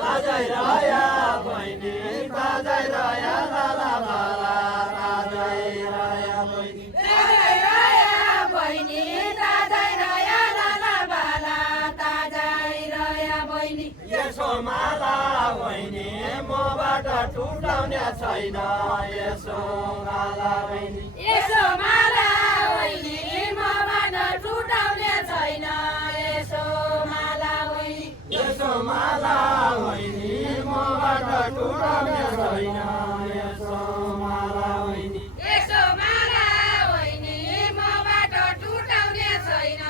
ताजै रह्या बहिनी ताजै रह्या लाला बाला ताजै रह्या बहिनी ताजै रह्या बहिनी ताजै रह्या लाला बाला ताजै रह्या बहिनी यसो माला बहिनी मबाट टुटाउने छैन यसो माला बहिनी यसो माला बहिनी मबाट टुटाउने छैन यसो माला बहिनी यसो माला बहिनी मबाट टुटाउने छैन यसो माला बहिनी यसो माला बहिनी मबाट टुटाउने छैन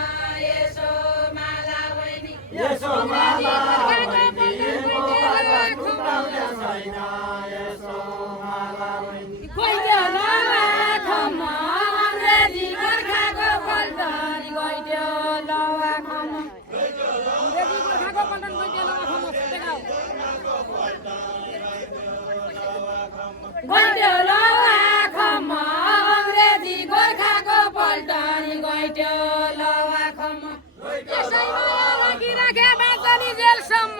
यसो माला बहिनी यसो माला बहिनी मबाट टुटाउने छैन यसो माला बहिनी गइट्यो लवा खम्म अङ्ग्रेजी गोर्खाको पल्टन गइट्यो लवा खम्म अङ्ग्रेजी गोर्खाको पल्टन गइट्यो लवा खम्म गइट्यो लवा खम्म अङ्ग्रेजी गोर्खाको पल्टन गइट्यो लवा खम्म यसैमा राखिराखे बाँचनी जेलसम्म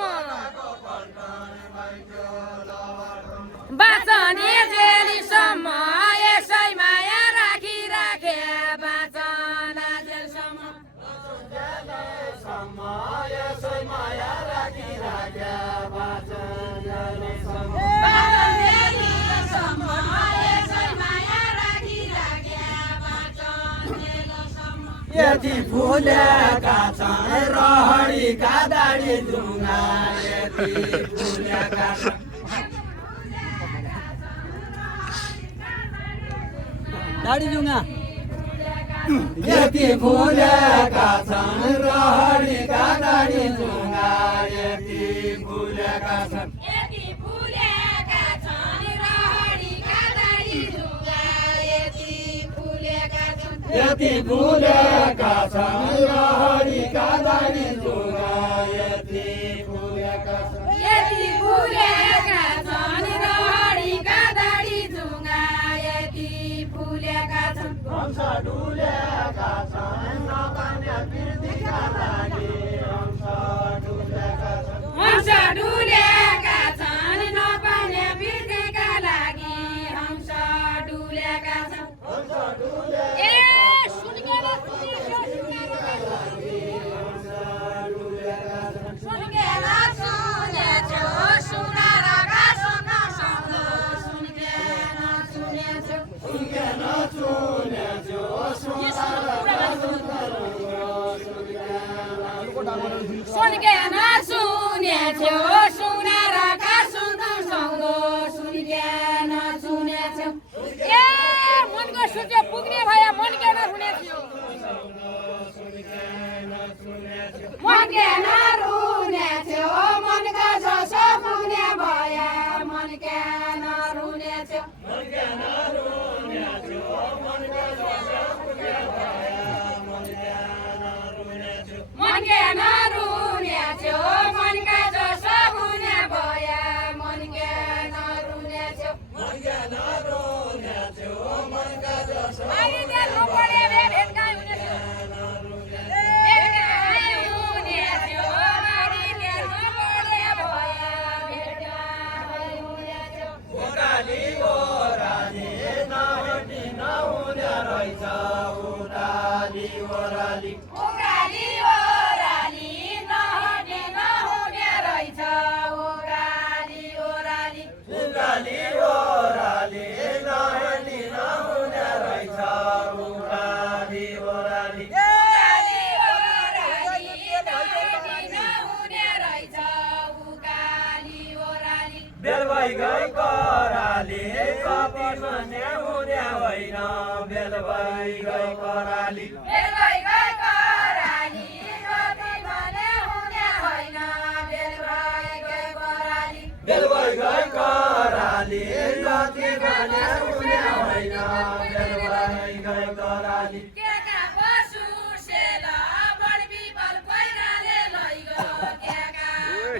बाँचनी जेलसम्म यसै माया राखिराखे बाँचना जेलसम्म जेलसम्म यसै माया राखिराख्या बाँचन जेलसम्म बाँचन जेलसम्म यसै माया राखिराखे बाँचन जेलसम्म यति फुलेका छन् रहरीका दाडी जुङ्गा यति फुलेका छन् दाढी जुङ्गा यति फुलेका छन् रहरीका दाडी जुङ्गा यति फुलेका छन् यति फुलेका छन् रहरीका दाडी जुङ्गा यति फुलेका छन् यति फुलेका छन् रहरीका दाडी जुङ्गा यति फुलेका छन् यति फुलेका छन् रहरीका दाडी जुङ्गा यति फुलेका छन् हंस डुलेका छन् नकन्या बिर्तीका लागि हंस डुलेका छन् हंस डुलेका छन् नपाउने बिर्खेका लागि हंस डुलेका छन् हंस डुलेका ए सुनकेर सुनेछौ सुनकेर सुनेछौ सुनारका सुन्न सक्दो सुनकेर सुनेछौ सुनकेन सुनेछौ सुनकेन सुनेछौ सुनारका सुन्न सक्दो सुनकेन सुनेछौ ए मनको सूर्य पुग्ने भए मनकेन सुनेछौ मनकेन रुनेछौ मनका जसो पुग्ने भए मनकेन रुनेछौ मनकेन रुनेछौ मनका जसो हुने भए मनकेन रुनेछौ आइले नपढे भेटकाइ हुनेछौ भेटकाइ हुनेछौ आइले नपढे भए भेटकाइ हुनेछौ ओराली ओराली नहटी नहुने रहेछ ओराली ओराली ओराली ओराली नहटे नहुने रहेछ ओराली ओराली ओराली ओराली नहटी नहुने रहेछ ओराली ओराली ओराली ओराली नहटे नहुने रहेछ उकाली ओराली बेलबाई गई कराली कति मने हुने होइन बेलबाई गई कराली बेलबाई गई कराली कति भने हुने होइन बेलबाई गई कराली बेलबाई गई कराली कति मने हुने होइन बेलबाई गई कराली केका बसु सेला बड बिपल पहिराले लैगो केका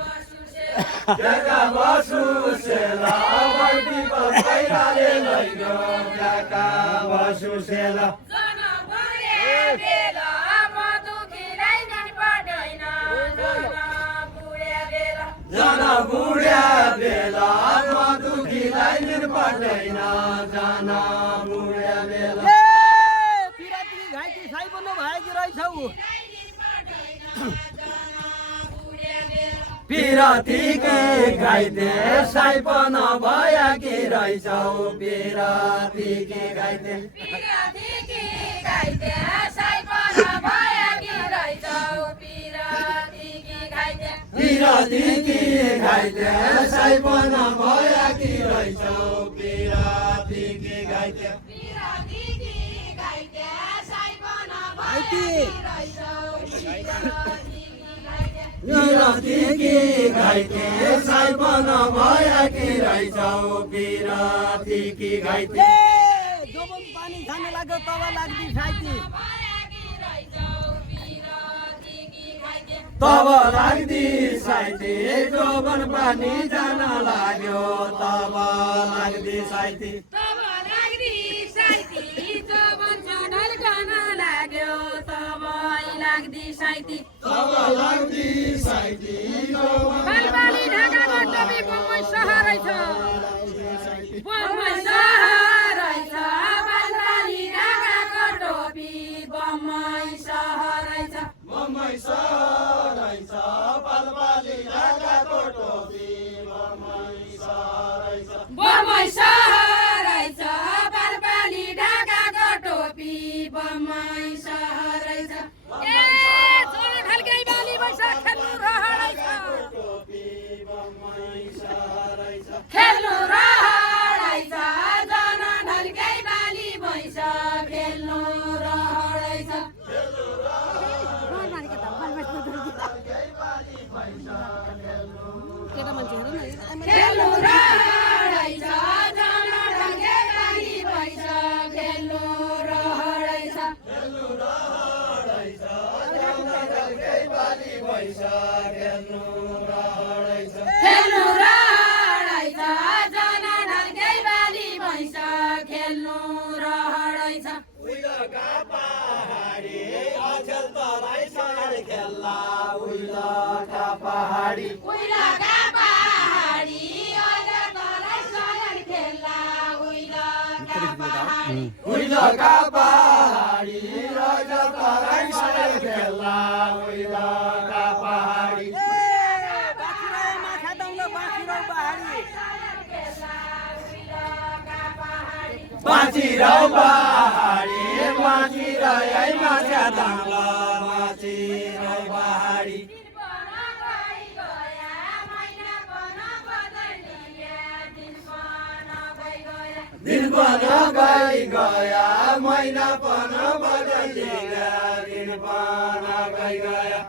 बसु सेला त्यहाँ बसु सेला बर्दी पहिराले लैगो त्यहाँ बसु सेला जन बुढे बेला म दुखीलाई मन पर्दैन जन बुढे बेला जन बुढ्या बेला म दुखीलाई निर्पट्दैन जान बुढ्या बेला पिराती घाइते साई बन्नु भएकी रहेछौ पिरातीकी घाइते साइपन भएकी रहेछौ पिरातीकी घाइते पिरातीकी घाइते साइपन भएकी रहेछौ पिरातीकी घाइते पिरातीकी घाइते साइपन भएकी रहेछौ पिरातीकी घाइते पिरातीकी घाइते साइपन घाइते पिरातीकी घाइते साइपन भएकी रहेछौ पिरातीकी घाइते जब पानी खान लाग्यो तब लाग्दी साइती तब लाग्दी साइती जोबन पानी जान लाग्यो तब लाग्दी साइती तब लाग्दी साइती जोबन चढल गर्न लाग्यो तब लाग्दी साइती तब लाग्दी साइती बालबाली ढाकाको टोपी बम्बई सहर रहेछ बम्बई सहर रहेछ बालबाली ढाकाको टोपी बम्बई सहर रहेछ बम्बई सहर रहेछ बालबाली ढाकाको टोपी बम्बई सहर रहेछ बम्बई सहर रहेछ बालबाली ढाकाको टोपी बम्बई सहर रहेछ ए छोरो ढल्कै बाली बैशाख खेल्नु रहन्छ खेल्नु रहन्छ जन ढल्कै बाली बैशाख खेल्नु रहन्छ खेल्नु रहन्छ जन ढल्कै बाली बैशाख खेल्नु रहन्छ खेल्नु रहन्छ जन ढल्कै बाली बैशाख खेल्नु रहन्छ उइलका पहाडी अचेल तराई सार खेल्ला उइलका पहाडी उइलका पहाडी अझ तराई सहर खेल्ला उइलका पहाडी उइलका पहाडी अचेल तराई सार खेल्ला उइलका पहाडी बाँचिरौ पहाडी बाँचिरौ माछा दाङ्ला बाँचिरौ पहाडी दिन पन गई गया महिना पन बदली गया दिन पन गई गया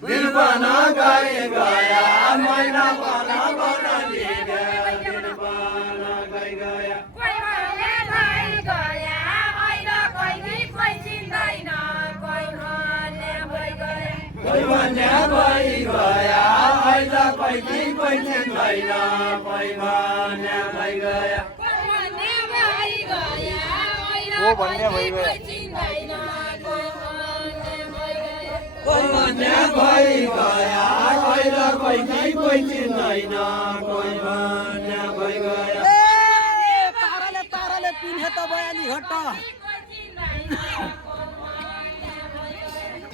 दिन पन गई गया महिना पन बदली गया दिन पन गई गया कोही भन्या भइ गया अहिले कोही चिन्दैन कोही भन्या भइ गया वो भन्ने भइगयो कोही भन्या भइ गया अहिले कोही चिन्दैन कोही भन्या भइ गया ताराले पिन्हे त बयाली घट्ट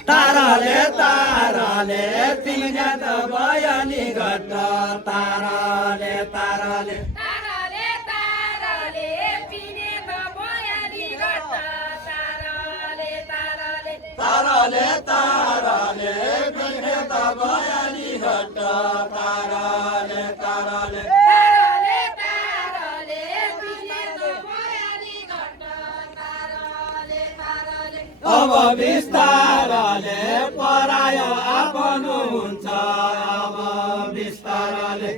ताराले पिन्हे त बयाली घट्ट ताराले पिन्हे त बयाली घट्ट ताराले अब बिस्तारले परायो आफ्नो हुन्छ अब बिस्तारले